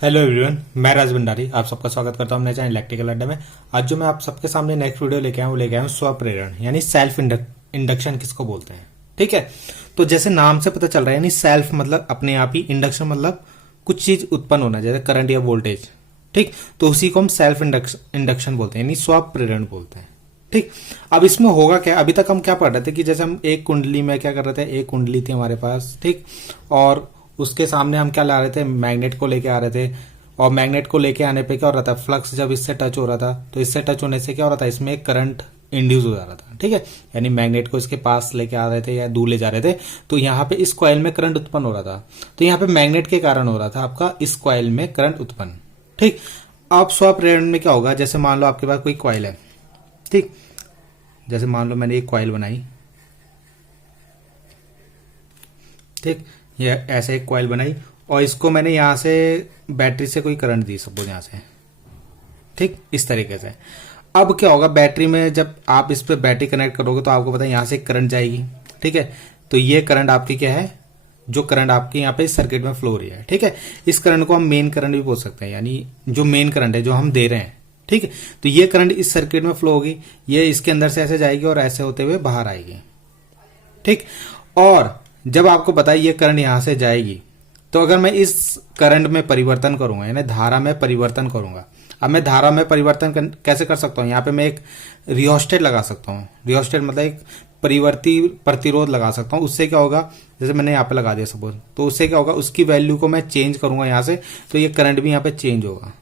Hello everyone, मैं राज भंडारी आप सबका स्वागत करता हूं अपने चैनल इलेक्ट्रिकल अड्डा में। आज जो मैं आप सबके सामने नेक्स्ट वीडियो लेके आया हूं, लेके आया हूं स्वप्रेरण यानी सेल्फ इंडक्शन किसको बोलते हैं। ठीक है, तो जैसे नाम से पता चल रहा है यानी सेल्फ मतलब अपने आप ही, इंडक्शन मतलब कुछ चीज उत्पन्न होना, जैसे करंट या वोल्टेज। ठीक, तो उसी को हम सेल्फ इंडक्शन बोलते हैं यानी स्वप्रेरण बोलते हैं। ठीक, अब इसमें होगा क्या, अभी तक हम क्या पढ़ रहे थे कि जैसे हम एक कुंडली में क्या कर रहे थे, एक कुंडली थी हमारे पास। ठीक, और उसके सामने हम क्या ला रहे थे, मैग्नेट को लेके आ रहे थे। और मैग्नेट को लेके आने पे क्या हो रहा था, फ्लक्स जब इससे टच हो रहा था तो इससे टच होने से क्या हो रहा था, इसमें एक करंट इंड्यूस हो जा रहा था। ठीक है, यानी मैग्नेट को इसके पास लेके आ रहे थे या दूर ले जा रहे थे, तो यहाँ पे इस कॉइल में करंट उत्पन्न हो रहा था। तो यहाँ पे मैग्नेट के कारण हो रहा था आपका इस कॉइल में करंट उत्पन्न। ठीक, अब स्वप्रेरण में क्या होगा, जैसे मान लो आपके पास कोई कॉइल है। ठीक, जैसे मान लो मैंने एक कॉइल बनाई। ठीक, ये ऐसे एक कॉइल बनाई और इसको मैंने यहां से बैटरी से कोई करंट दी, सपोज यहां से। ठीक, इस तरीके से। अब क्या होगा, बैटरी में जब आप इस पे बैटरी कनेक्ट करोगे तो आपको पता है यहां से करंट जाएगी। ठीक है, तो ये करंट आपकी क्या है, जो करंट आपके यहाँ पे इस सर्किट में फ्लो हो रही है। ठीक है, इस करंट को हम मेन करंट भी बोल सकते हैं, यानी जो मेन करंट है जो हम दे रहे हैं। ठीक है, तो ये करंट इस सर्किट में फ्लो होगी, ये इसके अंदर से ऐसे जाएगी और ऐसे होते हुए बाहर आएगी। ठीक, और जब आपको पता है ये करंट यहां से जाएगी, तो अगर मैं इस करंट में परिवर्तन करूंगा यानी धारा में परिवर्तन करूंगा। अब मैं धारा में परिवर्तन कैसे कर सकता हूं, यहाँ पे मैं एक रियोस्टेट लगा सकता हूँ। रियोस्टेट मतलब एक परिवर्ती प्रतिरोध लगा सकता हूँ। उससे क्या होगा, जैसे मैंने यहाँ पे लगा दिया सपोज, तो उससे क्या होगा, उसकी वैल्यू को मैं चेंज करूंगा यहाँ से, तो ये करंट भी यहाँ पे चेंज होगा।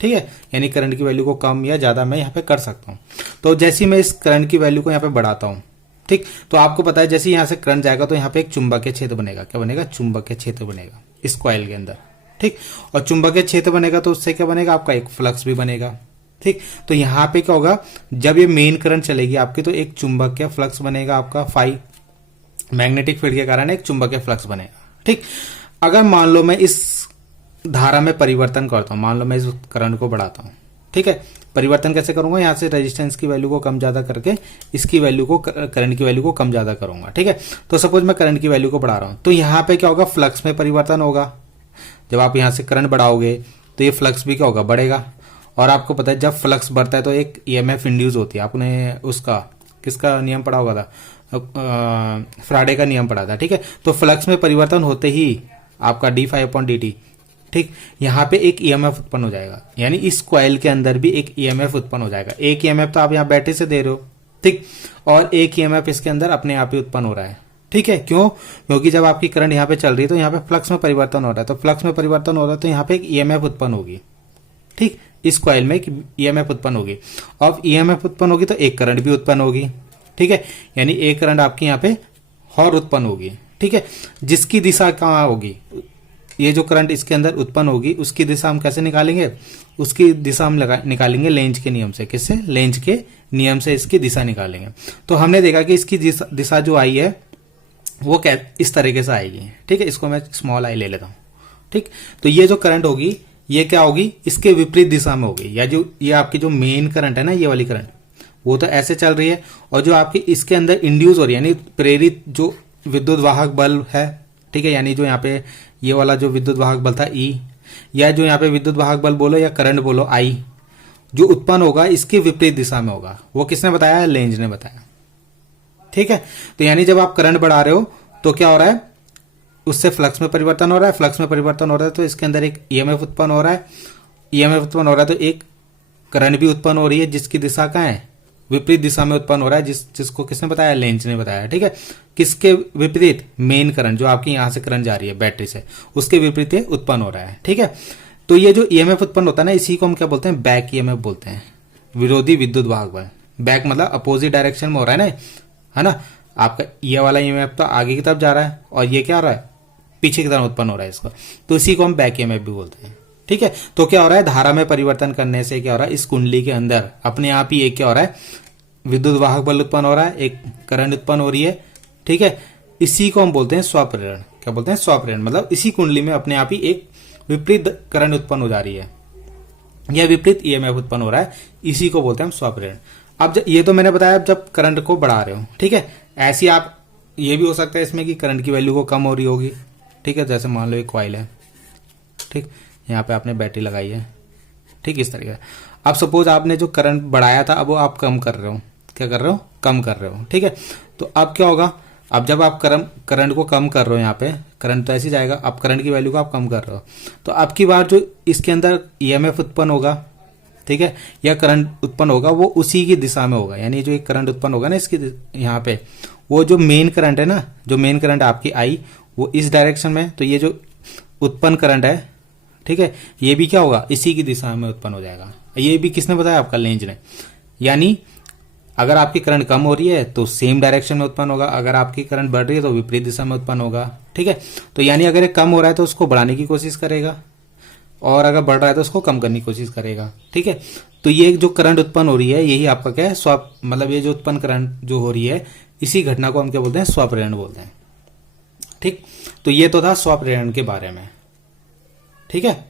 ठीक है, यानी करंट की वैल्यू को कम या ज्यादा मैं यहाँ पे कर सकता हूँ। तो जैसे ही मैं इस करंट की वैल्यू को यहाँ पे बढ़ाता हूँ, ठीक, तो आपको पता है जैसे यहां से करंट जाएगा तो यहाँ पे एक चुंबकीय क्षेत्र बनेगा। क्या बनेगा, चुंबकीय क्षेत्र बनेगा इस कॉइल के अंदर। ठीक, और चुंबकीय क्षेत्र बनेगा तो उससे क्या बनेगा, आपका एक फ्लक्स भी बनेगा। ठीक, तो यहाँ पे क्या होगा, जब ये मेन करंट चलेगी आपकी तो एक चुंबकीय फ्लक्स बनेगा आपका, फाई मैग्नेटिक फील्ड के कारण एक चुंबकीय फ्लक्स बनेगा। ठीक, अगर मान लो मैं इस धारा में परिवर्तन करता हूं, मान लो मैं इस करंट को बढ़ाता हूं। ठीक है, परिवर्तन कैसे करूंगा, यहां से रेजिस्टेंस की वैल्यू को कम ज्यादा करके इसकी वैल्यू को, करंट की वैल्यू को कम ज्यादा करूंगा। ठीक है, तो सपोज मैं करंट की वैल्यू को बढ़ा रहा हूं, तो यहां पे क्या होगा, फ्लक्स में परिवर्तन होगा। जब आप यहां से करंट बढ़ाओगे तो ये फ्लक्स भी क्या होगा, बढ़ेगा। और आपको पता है जब फ्लक्स बढ़ता है तो एक ईएमएफ इंड्यूस होती है। आपने उसका किसका नियम पढ़ा होगा था, फ्राडे का नियम पढ़ा था। ठीक है, तो फ्लक्स में परिवर्तन होते ही आपका d∅dt, ठीक, यहाँ पे एक ईएमएफ उत्पन्न हो जाएगा, यानी इस कॉइल के अंदर भी एक ईएमएफ उत्पन्न हो जाएगा। एक ईएमएफ तो आप यहाँ बैटरी से दे रहे हो, ठीक, और एक ईएमएफ इसके अंदर अपने आप ही उत्पन्न हो रहा है। ठीक है, क्यों, क्योंकि जब आपकी करंट यहाँ पे चल रही है तो यहाँ पे फ्लक्स में परिवर्तन हो रहा है, तो फ्लक्स में परिवर्तन हो रहा है तो यहाँ पे एक ईएमएफ उत्पन्न होगी। ठीक, इस कॉइल में एक ईएमएफ उत्पन्न होगी, और ईएमएफ उत्पन्न होगी तो एक करंट भी उत्पन्न होगी। ठीक है, यानी एक करंट आपकी यहाँ पे और उत्पन्न होगी। ठीक है, जिसकी दिशा कहाँ होगी, ये जो करंट इसके अंदर उत्पन्न होगी उसकी दिशा हम कैसे निकालेंगे, उसकी दिशा हम निकालेंगे लेंज के नियम से। किससे, लेंज के नियम से इसकी दिशा निकालेंगे। तो हमने देखा कि इसकी दिशा जो आई है वो क्या इस तरीके से आएगी। ठीक है, इसको मैं स्मॉल आई ले लेता हूँ। ठीक, तो ये जो करंट होगी ये क्या होगी, इसके विपरीत दिशा में होगी, या जो ये आपकी जो मेन करंट है ना, ये वाली करंट वो तो ऐसे चल रही है, और जो आपकी इसके अंदर इंड्यूस हो रही है यानी प्रेरित जो विद्युत वाहक बल है। ठीक है, यानी जो यहाँ पे ये वाला जो विद्युत वाहक बल था ई, या जो यहाँ पे विद्युत वाहक बल बोलो या करंट बोलो आई, जो उत्पन्न होगा इसकी विपरीत दिशा में होगा। वो किसने बताया, लेंज ने बताया। ठीक है, तो यानी जब आप करंट बढ़ा रहे हो तो क्या हो रहा है, उससे फ्लक्स में परिवर्तन हो रहा है, फ्लक्स में परिवर्तन हो रहा है तो इसके अंदर एक ईएमएफ उत्पन्न हो रहा है, ईएमएफ उत्पन्न हो रहा है तो एक करंट भी उत्पन्न हो रही है जिसकी दिशा कहाँ है, विपरीत दिशा में उत्पन्न हो रहा है, जिसको किसने बताया, लेंज ने बताया। ठीक है, किसके विपरीत, मेन करंट जो आपकी यहां से करंट जा रही है बैटरी से, उसके विपरीत उत्पन्न हो रहा है। ठीक है, तो ये जो ईएमएफ उत्पन्न होता है ना, इसी को हम क्या बोलते हैं, बैक ईएमएफ बोलते हैं, विरोधी विद्युत वाहक बल। बैक मतलब अपोजिट डायरेक्शन में हो रहा है ना, है ना। आपका ये वाला ईएमएफ तो आगे की तरफ जा रहा है और ये क्या हो रहा है, पीछे की तरफ उत्पन्न हो रहा है इसका, तो इसी को हम बैक ईएमएफ भी बोलते हैं। ठीक है, तो क्या हो रहा है, धारा में परिवर्तन करने से क्या हो रहा है, इस कुंडली के अंदर अपने आप ही एक क्या हो रहा है, विद्युत वाहक बल उत्पन्न हो रहा है, एक करंट उत्पन्न हो रही है। ठीक है, इसी को हम बोलते हैं स्वप्रेरण। क्या बोलते हैं, स्वप्रेरण, मतलब इसी कुंडली में अपने आप ही एक विपरीत करंट उत्पन्न हो जा रही है या विपरीत ईएमएफ उत्पन्न हो रहा है, इसी को बोलते हैं हम स्वप्रेरण। अब ये तो मैंने बताया जब करंट को बढ़ा रहे हो। ठीक है, ऐसी आप ये भी हो सकता है इसमें कि करंट की वैल्यू को कम हो रही होगी। ठीक है, जैसे मान लो एक कॉइल है, ठीक, यहाँ पे आपने बैटरी लगाई है, ठीक, इस तरीके से। अब सपोज आपने जो करंट बढ़ाया था अब वो आप कम कर रहे हो, क्या कर रहे हो, कम कर रहे हो, ठीक है। तो अब क्या होगा, अब जब आप करंट को कम कर रहे हो, यहाँ पे करंट तो ऐसे ही जाएगा, अब करंट की वैल्यू को आप कम कर रहे हो, तो अब की बार जो इसके अंदर ईएमएफ उत्पन्न होगा, ठीक है, या करंट उत्पन्न होगा, वो उसी की दिशा में होगा। यानी जो एक करंट उत्पन्न होगा ना इसकी यहाँ पे, वो जो मेन करंट है ना, जो मेन करंट आपकी आई वो इस डायरेक्शन में, तो ये जो उत्पन्न करंट है, ठीक है, ये भी क्या होगा, इसी की दिशा में उत्पन्न हो जाएगा। ये भी किसने बताया, आपका लेंज ने। यानी अगर आपकी करंट कम हो रही है तो सेम डायरेक्शन में उत्पन्न होगा, अगर आपकी करंट बढ़ रही है तो विपरीत दिशा में उत्पन्न होगा, ठीक है। तो यानी अगर ये कम हो रहा है तो उसको बढ़ाने की कोशिश करेगा, और अगर बढ़ रहा है तो उसको कम करने की कोशिश करेगा, ठीक है। तो ये जो करंट उत्पन्न हो रही है यही आपका क्या है, स्वप, मतलब ये जो उत्पन्न करंट जो हो रही है, इसी घटना को हम क्या बोलते हैं, स्वप्रेरण बोलते हैं, ठीक। तो ये तो था स्वप्रेरण के बारे में, ठीक है।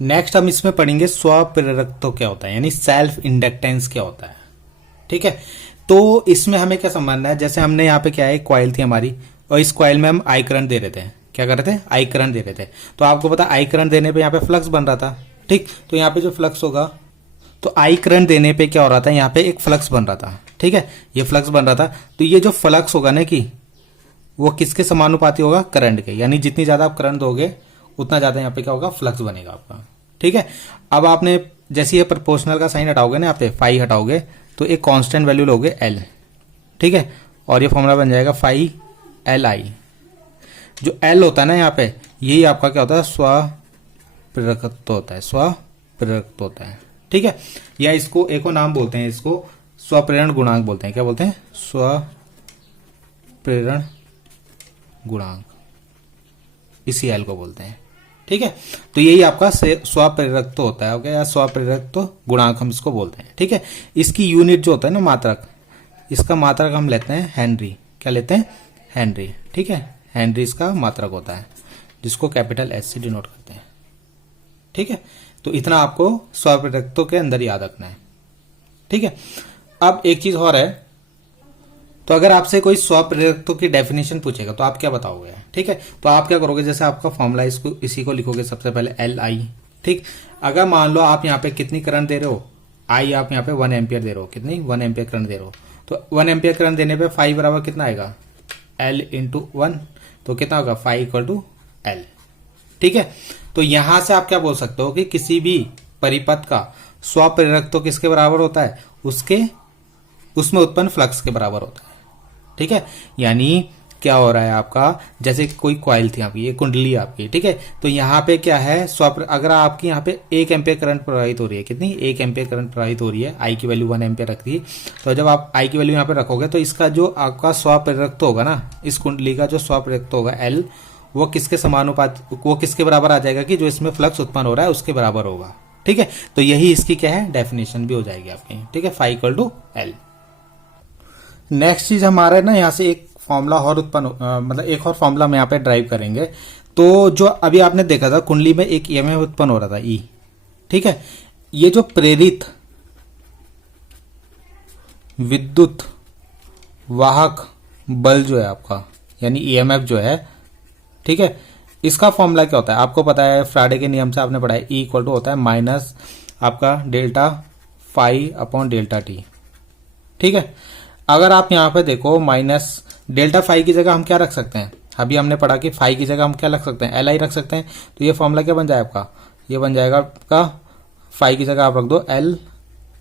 नेक्स्ट हम इसमें पढ़ेंगे स्वप्रेरकत्व क्या होता है, यानी सेल्फ इंडक्टेंस क्या होता है, ठीक है। तो इसमें हमें क्या समझना है, जैसे हमने यहाँ पे क्या है, कॉइल थी हमारी, और इस कॉइल में हम आई करंट दे रहे थे, क्या कर रहे थे, आई करंट दे रहे थे। तो आपको पता आई करंट देने पे यहाँ पे फ्लक्स बन रहा था, ठीक। तो यहाँ पे जो फ्लक्स होगा, तो आई करंट देने पे क्या हो रहा था, यहाँ पे एक फ्लक्स बन रहा था, ठीक है, ये फ्लक्स बन रहा था। तो ये जो फ्लक्स होगा ना कि वो किसके समानुपाती होगा, करंट के। यानी जितनी ज्यादा आप करंट दोगे उतना ज्यादा यहाँ पे क्या होगा, फ्लक्स बनेगा आपका, ठीक है। अब आपने जैसे ये प्रोपोर्शनल का साइन हटाओगे ना, यहाँ पे फाई हटाओगे तो एक कांस्टेंट वैल्यू लोगे एल, ठीक है, और ये फॉर्मूला बन जाएगा फाई एल आई। जो एल होता है ना यहाँ पे, यही आपका क्या होता है, स्वप्रेरकत्व होता है, स्वप्रेरकत्व होता है, ठीक है। या इसको एक और नाम बोलते हैं, इसको स्वप्रेरण गुणांक बोलते हैं, क्या बोलते हैं, स्वप्रेरण गुणांक, इसी एल को बोलते हैं, ठीक है। तो यही आपका स्वप्रेरकत्व होता है, या स्वप्रेरकत्व गुणांक हम इसको बोलते हैं, ठीक है। इसकी यूनिट जो होता है ना, मात्रक, इसका मात्रक हम लेते हैं हेनरी, क्या लेते हैं, हेनरी, ठीक है। हेनरी इसका मात्रक होता है, जिसको कैपिटल एस से डिनोट करते हैं, ठीक है। तो इतना आपको स्वप्रेरकत्व के अंदर याद रखना है, ठीक है। अब एक चीज और है, तो अगर आपसे कोई स्वप्रेरकत्व की डेफिनेशन पूछेगा तो आप क्या बताओगे, ठीक है। तो आप क्या करोगे, जैसे आपका फॉर्मूला इसको इसी को लिखोगे सबसे पहले एल आई, ठीक। अगर मान लो आप यहाँ पे कितनी करंट दे रहे हो, आई आप यहाँ पे 1 एम्पियर दे रहे हो, कितनी 1 एम्पियर करंट दे रहे हो, तो 1 एम्पियर करंट देने पे फाई बराबर कितना आएगा, एल इंटू 1, तो कितना होगा, फाई इक्वल टू एल, ठीक है। तो यहां से आप क्या बोल सकते हो कि किसी भी परिपथ का स्वप्रेरकत्व किसके बराबर होता है, उसमें उत्पन्न फ्लक्स के बराबर होता है, ठीक है। यानी क्या हो रहा है आपका, जैसे कोई कॉइल थी आपकी, ये कुंडली आपकी, ठीक है। तो यहाँ पे क्या है, अगर आपकी यहाँ पे 1 एम्पियर करंट प्रवाहित हो रही है, कितनी 1 एम्पियर करंट प्रवाहित हो रही है, आई की वैल्यू 1 एम्पियर रखती है, तो जब आप आई की वैल्यू यहाँ पे रखोगे तो इसका जो आपका स्वप्रेरकत्व होगा ना, इस कुंडली का जो स्वप्रेरकत्व होगा एल, वो किसके समानुपात, वो किसके बराबर आ जाएगा कि जो इसमें फ्लक्स उत्पन्न हो रहा है उसके बराबर होगा, ठीक है। तो यही इसकी क्या है, डेफिनेशन भी हो जाएगी आपकी, ठीक है, phi equal to L. Next चीज हमारा ना, यहाँ से एक फॉर्मूला और उत्पन्न मतलब एक और फॉर्मूला हम यहाँ पे ड्राइव करेंगे। तो जो अभी आपने देखा था कुंडली में एक ईएमएफ उत्पन्न हो रहा था ई, ठीक है। ये जो प्रेरित विद्युत वाहक बल जो है आपका, यानी ईएमएफ जो है, ठीक है, इसका फॉर्मूला क्या होता है, आपको पता है, फ्राडे के नियम से आपने पढ़ा है, ई इक्वल टू होता है माइनस आपका delta phi upon delta T, ठीक है। अगर आप यहाँ पे देखो, माइनस डेल्टा फाई की जगह हम क्या रख सकते हैं, अभी हमने पढ़ा कि फाई की जगह हम क्या रख सकते हैं, एल आई रख सकते हैं। तो ये फॉर्मूला क्या बन जाएगा आपका, ये बन जाएगा आपका, फाई की जगह आप रख दो L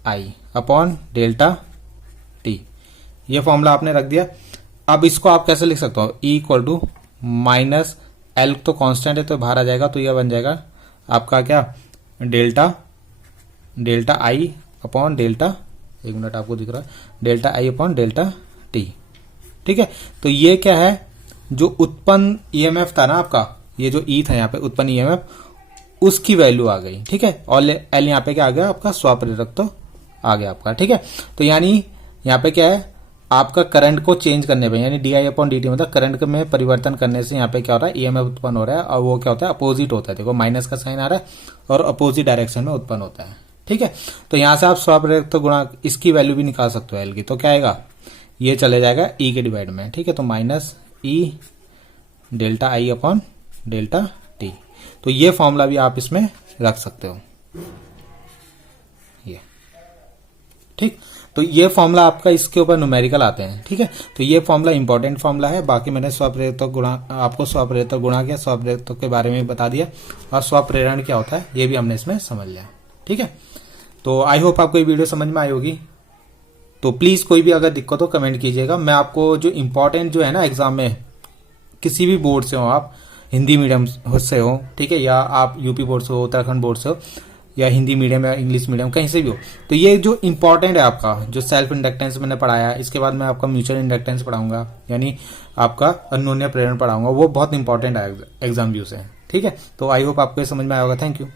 I upon delta T, ये फॉर्मूला आपने रख दिया। अब इसको आप कैसे लिख सकते हो, E equal to minus L तो कांस्टेंट है तो बाहर आ जाएगा, तो यह बन जाएगा आपका क्या, डेल्टा आई अपॉन डेल्टा, एक मिनट आपको दिख रहा है, डेल्टा आई अपॉन डेल्टा टी, ठीक है। तो ये क्या है, जो उत्पन्न ईएमएफ था ना आपका, ये जो ई था यहाँ पे उत्पन्न ईएमएफ, उसकी वैल्यू आ गई, ठीक है। और एल यहाँ पे क्या आ गया आपका, स्वप्रेरकत्व आ गया आपका, ठीक है। तो यानी यहाँ पे क्या है, आपका करंट को चेंज करने पे, यानी D I upon D T, मतलब करंट में परिवर्तन करने से यहाँ पे क्या हो रहा है, ईएमएफ उत्पन्न हो रहा है, और वो क्या होता है, अपोजिट होता है। देखो माइनस का साइन आ रहा है और अपोजिट डायरेक्शन में उत्पन्न होता है, ठीक है। तो यहां से आप स्वप्रेरकत्व गुणांक इसकी वैल्यू भी निकाल सकते हो एल की, तो क्या आएगा, ये चले जाएगा ई के डिवाइड में, ठीक है। तो माइनस ई डेल्टा आई अपॉन डेल्टा टी, तो ये फॉर्मूला भी आप इसमें रख सकते हो, ये ठीक। तो ये फॉर्मूला आपका इसके ऊपर न्यूमेरिकल आते हैं, ठीक है। तो ये फॉर्मूला इंपॉर्टेंट फॉर्मूला है। बाकी मैंने स्वप्रेरित गुणा, आपको स्वप्रेरित गुणा किया, स्वप्रेरित के बारे में बता दिया, और स्वप्रेरण क्या होता है ये भी हमने इसमें समझ लिया, ठीक है। तो आई होप आपको ये वीडियो समझ में आई होगी। तो प्लीज कोई भी अगर दिक्कत हो कमेंट कीजिएगा। मैं आपको जो इंपॉर्टेंट जो है ना एग्जाम में, किसी भी बोर्ड से हो आप, हिंदी मीडियम से हो, ठीक है, या आप यूपी बोर्ड से हो, उत्तराखंड बोर्ड से हो, या हिंदी मीडियम या इंग्लिश मीडियम कहीं से भी हो, तो ये जो इंपॉर्टेंट है आपका जो सेल्फ इंडक्टेंस मैंने पढ़ाया, इसके बाद मैं आपका म्यूचुअल इंडक्टेंस पढ़ाऊंगा, यानी आपका अन्योन्य प्रेरण पढ़ाऊंगा, वो बहुत इंपॉर्टेंट है एग्जाम व्यू से, ठीक है। तो आई होप आपको ये समझ में आएगा। Thank you.